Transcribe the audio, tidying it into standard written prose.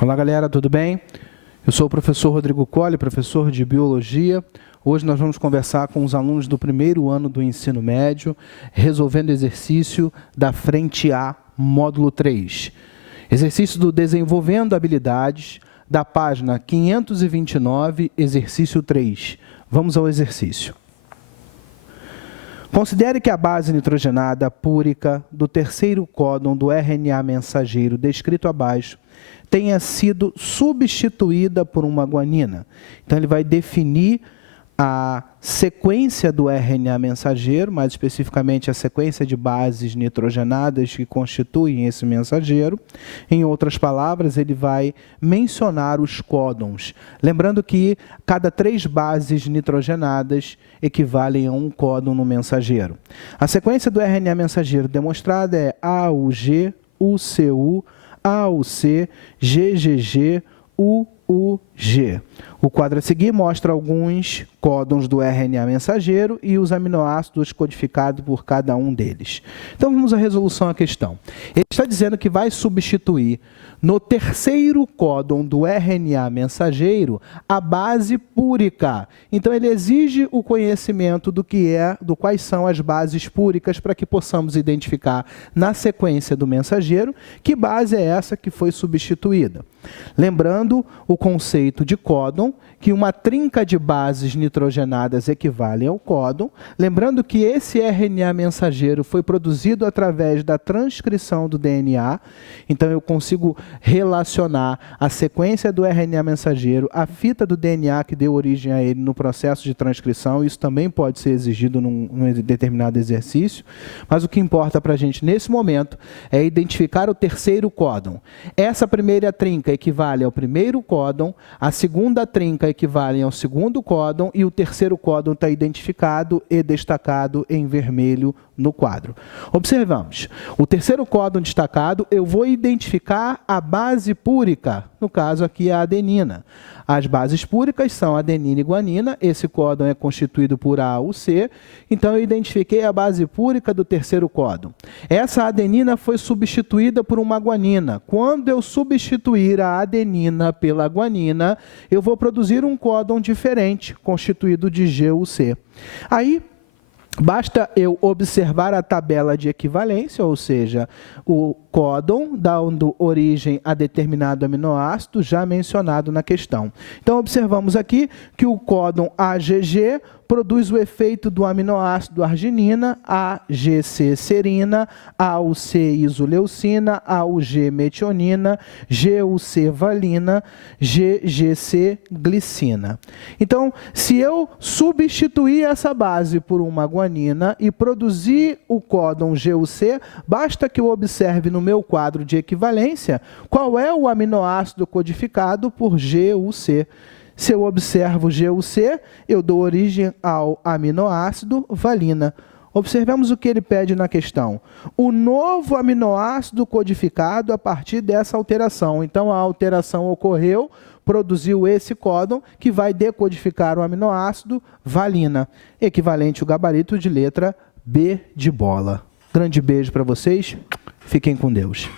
Olá, galera, tudo bem? Eu sou o professor Rodrigo Colli, professor de Biologia. Hoje nós vamos conversar com os alunos do primeiro ano do ensino médio, resolvendo exercício da frente A, módulo 3. Exercício do Desenvolvendo Habilidades, da página 529, exercício 3. Vamos ao exercício. Considere que a base nitrogenada púrica do terceiro códon do RNA mensageiro descrito abaixo tenha sido substituída por uma guanina. Então, ele vai definir a sequência do RNA mensageiro, mais especificamente a sequência de bases nitrogenadas que constituem esse mensageiro. Em outras palavras, ele vai mencionar os códons. Lembrando que cada 3 bases nitrogenadas equivalem a um códon no mensageiro. A sequência do RNA mensageiro demonstrada é AUG, UCU, AUC, GGG, UUG. O quadro a seguir mostra alguns códons do RNA mensageiro e os aminoácidos codificados por cada um deles. Então, vamos à resolução à questão. Ele está dizendo que vai substituir no terceiro códon do RNA mensageiro a base púrica. Então, ele exige o conhecimento do quais são as bases púricas para que possamos identificar na sequência do mensageiro que base é essa que foi substituída. Lembrando o conceito de códon, que uma trinca de bases nitrogenadas equivale ao códon. Lembrando que esse RNA mensageiro foi produzido através da transcrição do DNA. Então, eu consigo relacionar a sequência do RNA mensageiro à fita do DNA que deu origem a ele no processo de transcrição. Isso também pode ser exigido num determinado exercício. Mas o que importa para a gente nesse momento é identificar o terceiro códon. Essa primeira trinca equivale ao primeiro códon, a segunda trinca equivale ao segundo códon e o terceiro códon está identificado e destacado em vermelho no quadro. Observamos, o terceiro códon destacado, eu vou identificar a base púrica, no caso aqui a adenina. As bases púricas são adenina e guanina, esse códon é constituído por A ou C, então eu identifiquei a base púrica do terceiro códon. Essa adenina foi substituída por uma guanina. Quando eu substituir a adenina pela guanina, eu vou produzir um códon diferente, constituído de G ou C. Aí, basta eu observar a tabela de equivalência, ou seja, o códon dando origem a determinado aminoácido já mencionado na questão. Então, observamos aqui que o códon AGG produz o efeito do aminoácido arginina, AGC serina, AUC isoleucina, AUG metionina, GUC valina, GGC glicina. Então, se eu substituir essa base por uma guanina e produzir o códon GUC, basta que eu observe no meu quadro de equivalência qual é o aminoácido codificado por GUC. Se eu observo GUC, eu dou origem ao aminoácido valina. Observemos o que ele pede na questão. O novo aminoácido codificado a partir dessa alteração. Então, a alteração ocorreu, produziu esse códon que vai decodificar o aminoácido valina, equivalente ao gabarito de letra B de bola. Grande beijo para vocês, fiquem com Deus.